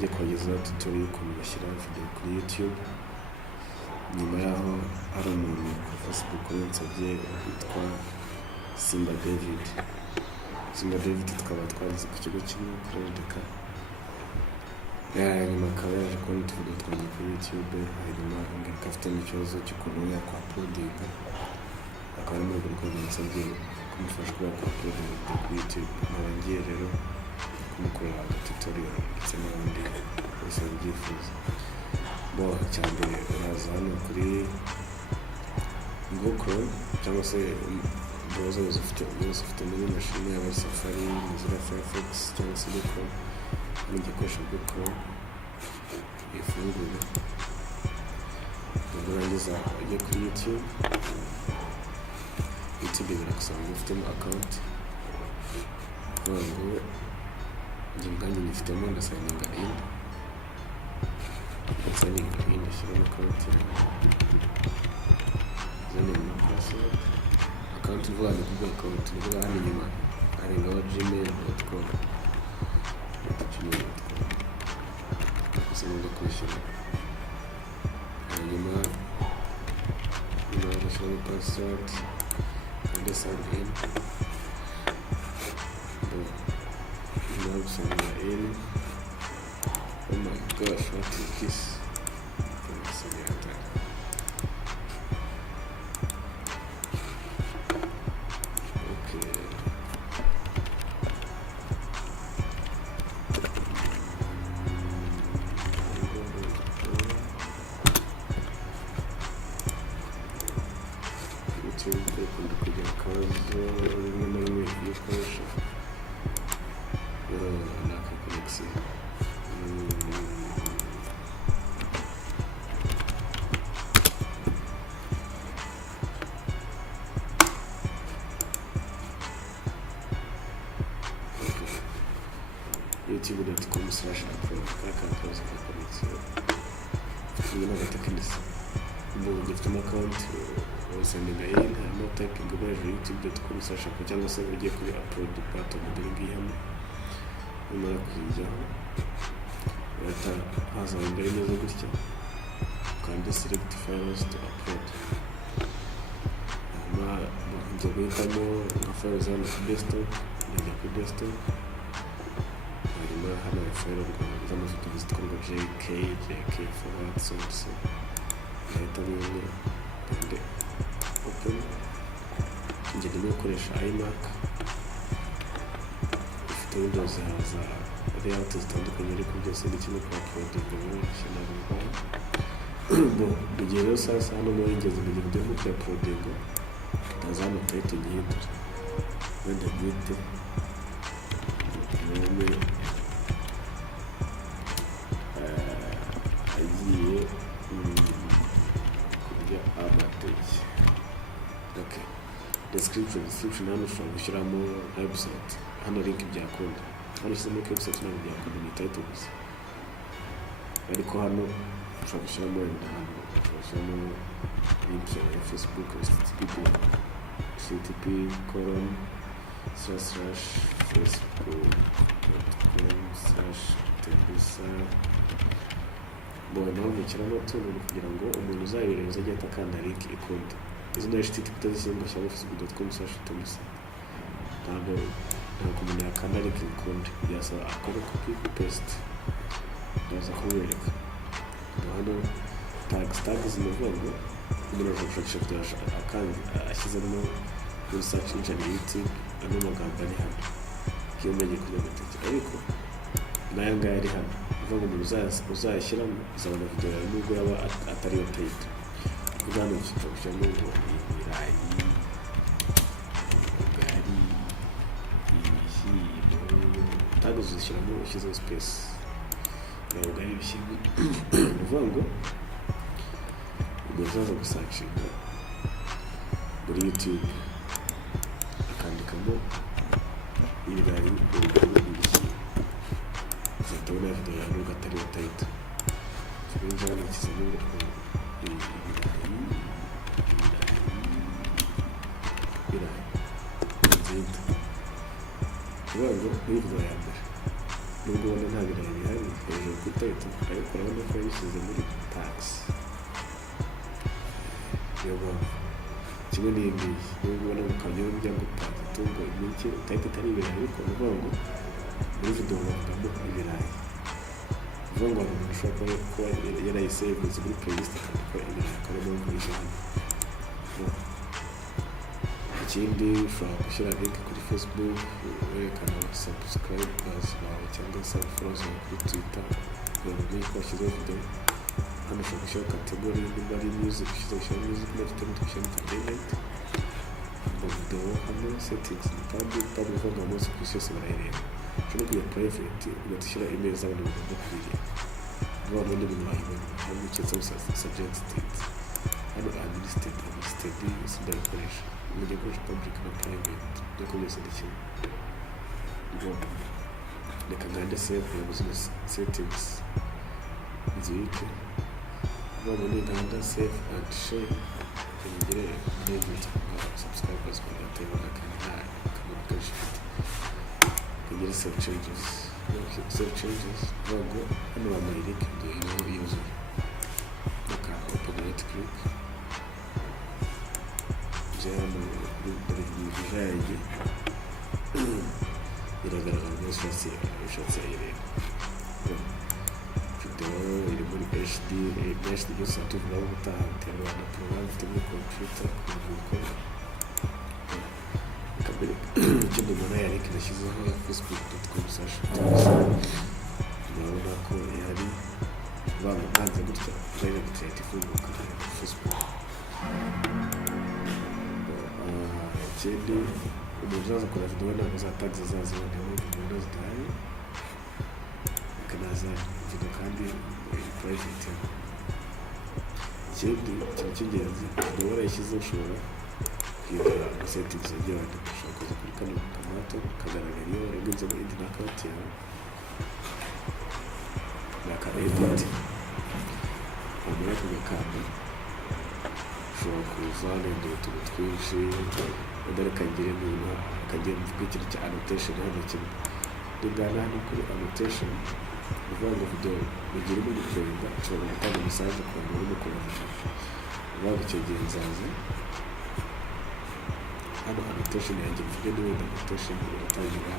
ngiye kubagezaho tutorial y'ukuntu bashyira video kuri YouTube. Nyuma yaho hari umuntu kuri Facebook yansabye witwa Simba David. Simba David tukaba twarize ku kigo kimwe kuri RDK. Nyuma akaba yaje kubona utuvuga twanjye kuri YouTube, hanyuma ngaruka afite n'ikibazo cy'ukuntu yakwa-uploadinga. Akaba ari muri urwo rwego yansabye kumufasha kuba yakwa-uploadinga video kuri YouTube. Nkaba ngiye rero kumukorera tutorial ndetse n'abandi bose babyifuza. Cyambere uraza hano kuri Google Chrome cyangwa se browser ufite muri mashini yawe, Safari, Mozilla Firefox cyangwa se Chrome. N'igikoresho Google Chrome ifungura, urangiza ujye kuri YouTube. YouTube biragusaba ngo ufitemo account, kuvuga ngo njye ubwanjye nyifitemo, ndasayininga in. Ndashyiramo account zane mu password. Account ivuga ni Google account, nivuga hano inyuma hari ngaho gmail.com. Sinunda kwishyura, hanyuma ndashyiramo password and sign in. Sign in. Oh my gosh, what is this? Okay. YouTube ikunda kugira akabazo rimwe na rimwe iyo ukoresha naka connection. youtube.com/upload akazi ka connection. Iyo n'agatekinisi ubu gifite account wasendinga in, hanyuma typing muri youtube.com/upload cyangwa se ugiye kuri upload button ngiyi hano. Umara kujyaho urahita haza imbere neza gutya, kandi select files to upload. Hanyuma njya guhitamo nka files hano ku desktop, njya ku desktop. Hanyuma hano file z'amafoto zitwa JK format source. Ndahita none and open. Njye ndimo gukoresha iMac, ifite Windows haza layout zitandukanye, ariko byose ni kimwe ku uploadinga muri Kinyarwanda. Mu gihe rero sasa hano muri ngeze mu gihe byo uploadinga, ndaza hano title nyihindura, wenda bwite none agiye kurya amateke. Okay. Description hano ushobora gushyiramo website, hano link byakunda. Hano ushyizemo website ntabwo byakunda, ni title gusa. Ariko hano ushobora gushyiramo wenda hano ushobora link ya Facebook, http://facebook.com/tebusa. Naho gushyiramo utuntu kugira ngo umuntu uzayireba ajye atakanda link ikunda. Izo ni http utazishyiramo ugashyiramo facebook.com/tebusa. Ntabwo umuntu yakanda link ikunda, byasaba akora copy paste. Ndaza kubereka hano tags zivuga ngo umuntu ashobora gushakisha ashyizemo muri search engine YouTube ano magambo ari hano iyo umenye kuri amateke, ariko n'aya ngaya ari hano uvuga ngo umuntu uzayashyiramo uzabona video yawe nubwo yaba atari yo title. Kuko hano ushobora gushyiramo ngo ibirayi, ubugari, ibishyimbo. Tags uzishyiramo ushyizeho space. Ubugari, ibishyimbo. Uvuga ngo uzaza gusacinga muri YouTube akandikamo ibirayi, ubugari, ibishyimbo, uzahita ubona video yawe nubwo atari yo title. Tubenje hano ikizamo ibirayi nzita. Uvuga ngo kuri video ya mbere nubwo ubona nta birayi bihari, hejuru kuri title ariko urabona ko yabishyize muri tax. Niyo mpamvu kimwe n'ibindi niyo ubona mu kanyura ujya ngo tax ngo imiki title itari ibirayi ariko uvuga ngo muri video bavugamo ibirayi, uvuga ngo umuntu ushobora kuba yarayisevinze muri playlist akabikora ibirayi akarimo muri ijana. Ikindi ushobora gushyira link kuri Facebook werekana subscribers bawe cyangwa se followers kuri Twitter kugira ngo umenye ko washyizeho video. Hano ushobora gushyiraho category niba ari music ushyiraho music, niba ufite gushyiraho entertainment mu video. Hano settings ni public uvuga ngo ku isi yose barayireba. Ushobora kugira private ugahita ushyira email z'abantu bagomba kubireba niba ubundi umuntu wayibona. Hano ucyetse suggested, hano administrated sindakoresha ujya gukoresha public na private nuko byose ni kimwe. Reka ngande save ya zino settings nzibike, uvuga ngo nganda save and share ngire benefit subscribers kwa atayibona kandi nakamukoresha ngire save changes. Save changes uvuga hano bamuhirike ngiye ino user naka open right click hano bijaye iragaragara neza ushatse ayireba. Video iri muri HD byose tuvugaho ubutaha biterwa na program ufite muri computer kubikora. Kabiri ikindi mbona ya link nashyizeho ya facebook.com/thomas, urabona ko yari bamutanze gutya direct creative kuri Facebook. Ikindi umuntu uzaza kora video ntabwo uzatagize zazibonemo umuntu zidahari akanaza video kandi private. Ikindi ikintu cy'ingenzi video warayishyize ushobora kwiga settings zagiye wandika. Ushobora kuza kuri kano kamato kagaragara iyo warengeje mu indi account yawe naka edit umenya kugakanda. Ushobora kuza nendera utuntu twinshi udare kagire n'intu akagiye mvuga ikintu cya annotation. Hano kimwe dugana hano kuri annotation uvuga ngo video bigira mu gukorera ushobora gutanga message ku bantu barimo kubavuga uvuga icyo gihe nzaza hano annotation yanjye mvuge niwe annotation iratangira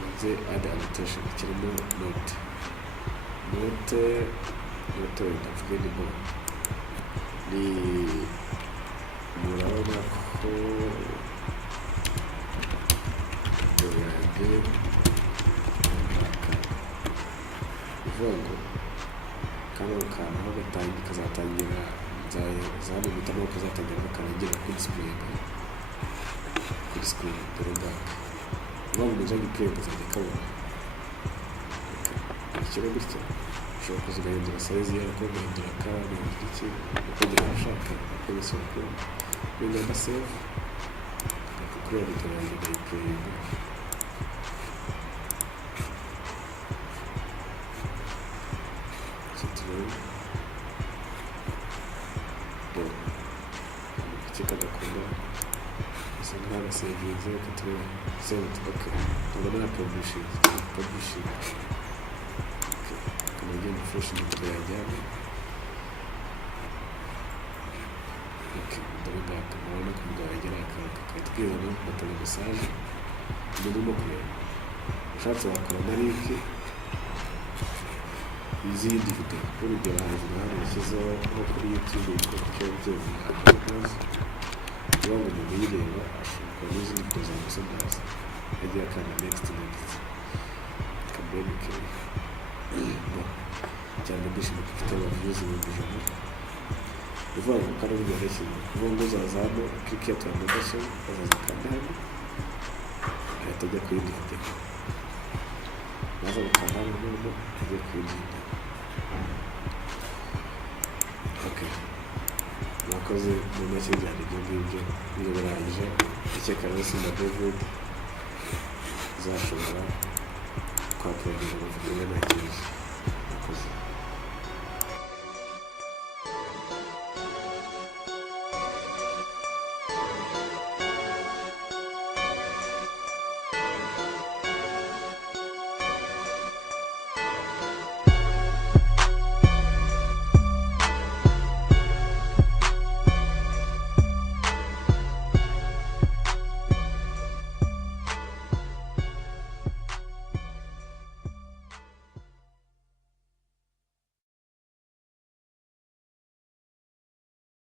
maze add annotation kirimo note wenda mvuge ni bo ni murabona ko yanjye uvuga ngo kano kantu aho gatangira kazatangira zano bitamo kazatangira karangira kuri display dore ngaho uvuga ngo uzajya play kazajya kabona ikiro gutya. Ushobora kuza ugahindura size yako ugahindura kara iki ukagira ushaka ukoresha ko nganda save kuri video yanjye play. Savings to send okay. I'm gonna publish it. Come again, fresh into the idea. Okay, double back. I wanna come down again. I can't get a note, but a message. The room of me. Shots are colonaric. Easy difficult. Put it behind the line, which is hopefully to the wrong in the video. Using it as a sometimes idea kind of next to it can be okay cyane bishimye kufite abavuzi mu bijana uvuga ngo kandi byoroshye ubwo uzazamo click ya transaction azaza kandi hano atajya kuri video naza gukanda n'ubu ajya kuri video. Okay, nakoze mu make cyane ibyo birarangije. Icyeka rwose na David zashobora kwapurira mu video nta kibazo.